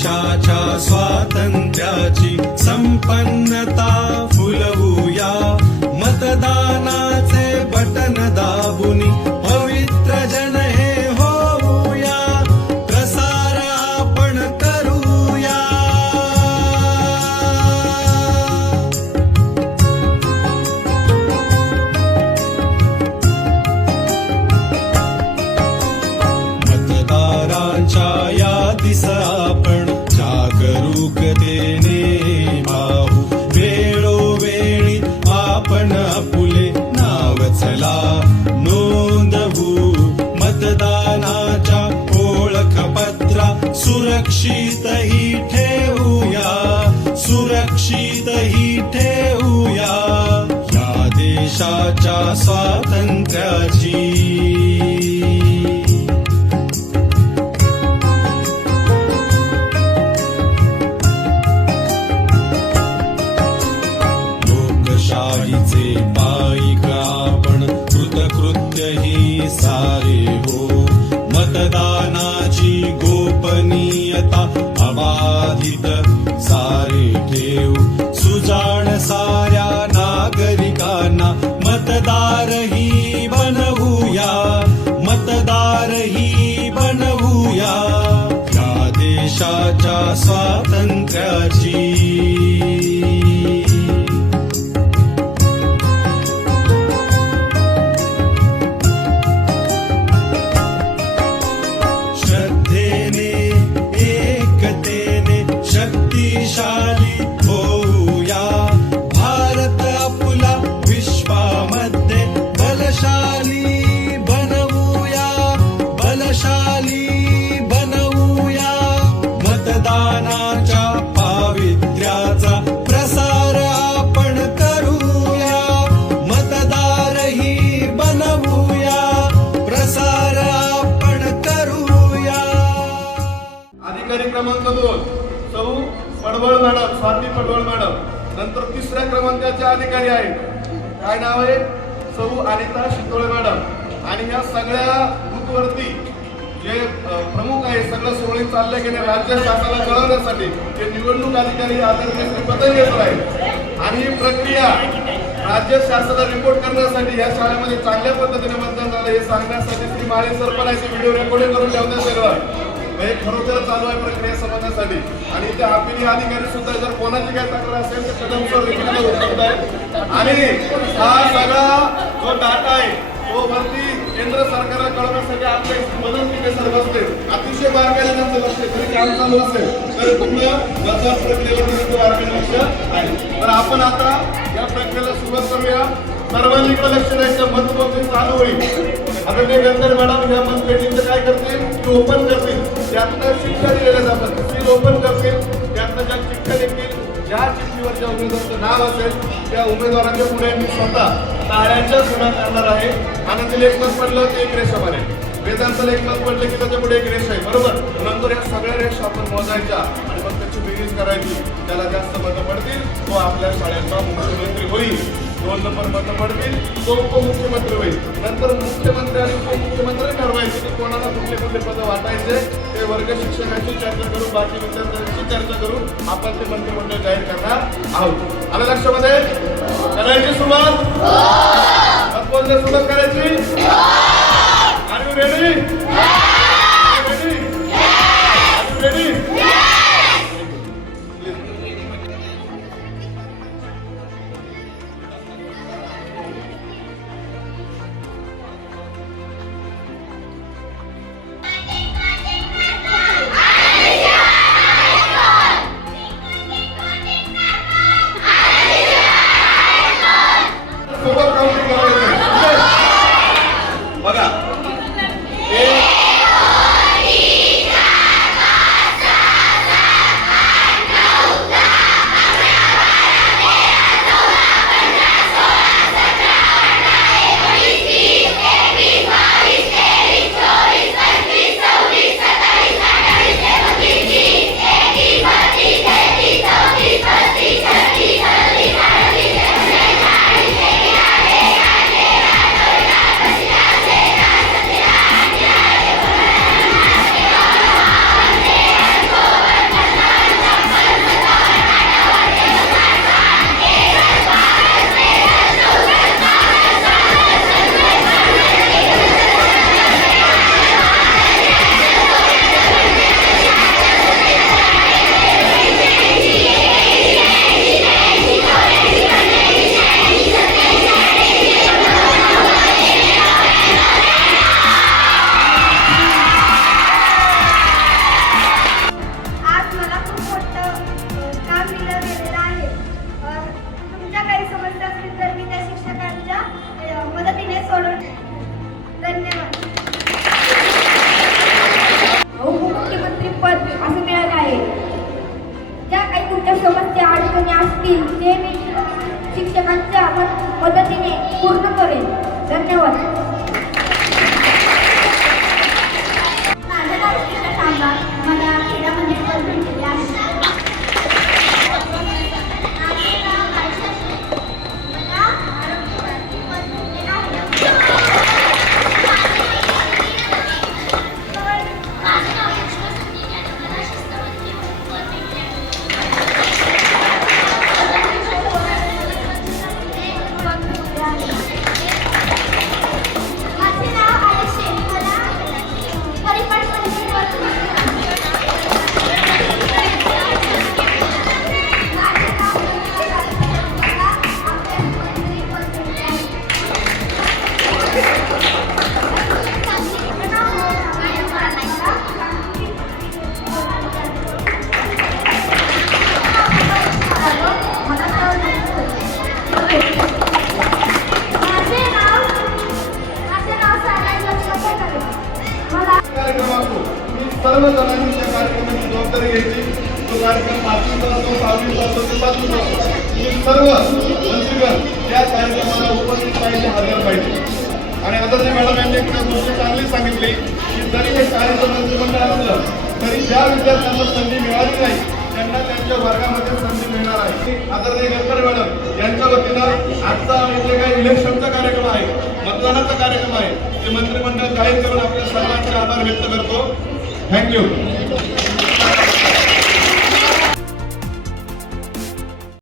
देशाच्या स्वातंत्र्याची संपन्नता सुरक्षितही ठेवूया. या देशाच्या स्वातंत्र्याची अधिकारी सौ पडवळ मॅडम स्वाती पडवळ मॅडम. नंतर तिसऱ्या क्रमांकाचे अधिकारी आहेत. काय नाव आहे? सौ अनिता शितोळे मॅडम. आणि या सगळ्या बूथवरती जे प्रमुख आहे सगळं सोहळे चालले गेले राज्य शासनाला कळवण्यासाठी जे निवडणूक अधिकारी आदरणीय पदवी घेत आहेत. आणि ही प्रक्रिया राज्य शासनाला रिपोर्ट करण्यासाठी या शाळेमध्ये चांगल्या पद्धतीने मतदान झालं हे सांगण्यासाठी श्री माळे सर पण आहे व्हिडिओ रेकॉर्डिंग करून ठेवण्यात सगळं हे खरोखर चालू आहे प्रक्रिया समजण्यासाठी. आणि ते आपली अधिकारी सुद्धा जर कोणाची काही तक्रार असेल तर कदमसर लिखिताला उपलब्ध आहे आणि हा सगळा जो डाटा आहे तो वरती केंद्र सरकारला कळवण्यासाठी आपले मदत तिथे सर बसते अतिशय बारकाईने त्यांचं लक्ष तरी काम चालू असेल तर पूर्ण मतदान प्रक्रियेवर त्यांचं बारकाईने लक्ष आहे. तर आपण आता या प्रक्रियेला सुरुवात करूया. सर्वांनी कलेक्शन लक्ष द्यायचं मतमोजणी चालू होईल. आदरणीय ते गंधर मॅडम या मतपेटीचं काय करतील? ती ओपन करतील. त्यातनं शिक्षा दिलेल्या जातात. सील ओपन करतील. त्यातनं ज्या चिठ्ठ्या देखील ज्या चिठ्ठीवर ज्या उमेदवाराचं नाव असेल त्या उमेदवारांच्या पुढे मी स्वतः टाळ्यांच्या सुना करणार आहे. आणि एक मत पडलं ते एक रेषा बनेल. वेदांचं एक मत पडलं की त्याच्या पुढे एक रेष आहे. बरोबर? नंतर या सगळ्या रेषा आपण मोजायच्या आणि मग त्याची बेरीज करायची. त्याला जास्त मतं पडतील तो आपल्या शाळेचा मुख्यमंत्री होईल. दोन नंबर मतं पडतील. तो उपमुख्यमंत्री होईल. नंतर मुख्यमंत्री आणि उपमुख्यमंत्री ठरवायचे. की कोणाला कुठले कुठले पदं वाटायचे ते वर्ग शिक्षकांची चर्चा करून बाकी विद्यार्थ्यांशी चर्चा करून आपण ते मंत्रिमंडळ जाहीर करणार आहोत. आलं लक्षामध्ये? करायची सुरुवात? सुरुवात करायची? आर यू रेडी नेहमी शिक्षकांच्या मदतीने पूर्ण जणांनी त्या कार्यक्रमाची जबाबदारी घ्यायची. तो कार्यक्रम पाचवीचा असतो सहावीचा असतो ते असतो तुम्ही सर्व मंत्रीगण कार्यक्रमाला उपस्थित पाहिजे हजर पाहिजे. आणि आदरणीय मॅडम यांनी एक गोष्ट चांगली सांगितली की जरी हे असलं तरी ज्या विद्यार्थ्यांना संधी मिळाली नाही त्यांना त्यांच्या वर्गामध्ये संधी मिळणार आहे. आदरणीय गडकरी मॅडम यांच्या वतीनं आजचा जे काही इलेक्शनचा कार्यक्रम आहे मतदानाचा कार्यक्रम आहे. ते मंत्रिमंडळ जाहीर करून आपल्या सर्वांचे आभार व्यक्त करतो. Thank you.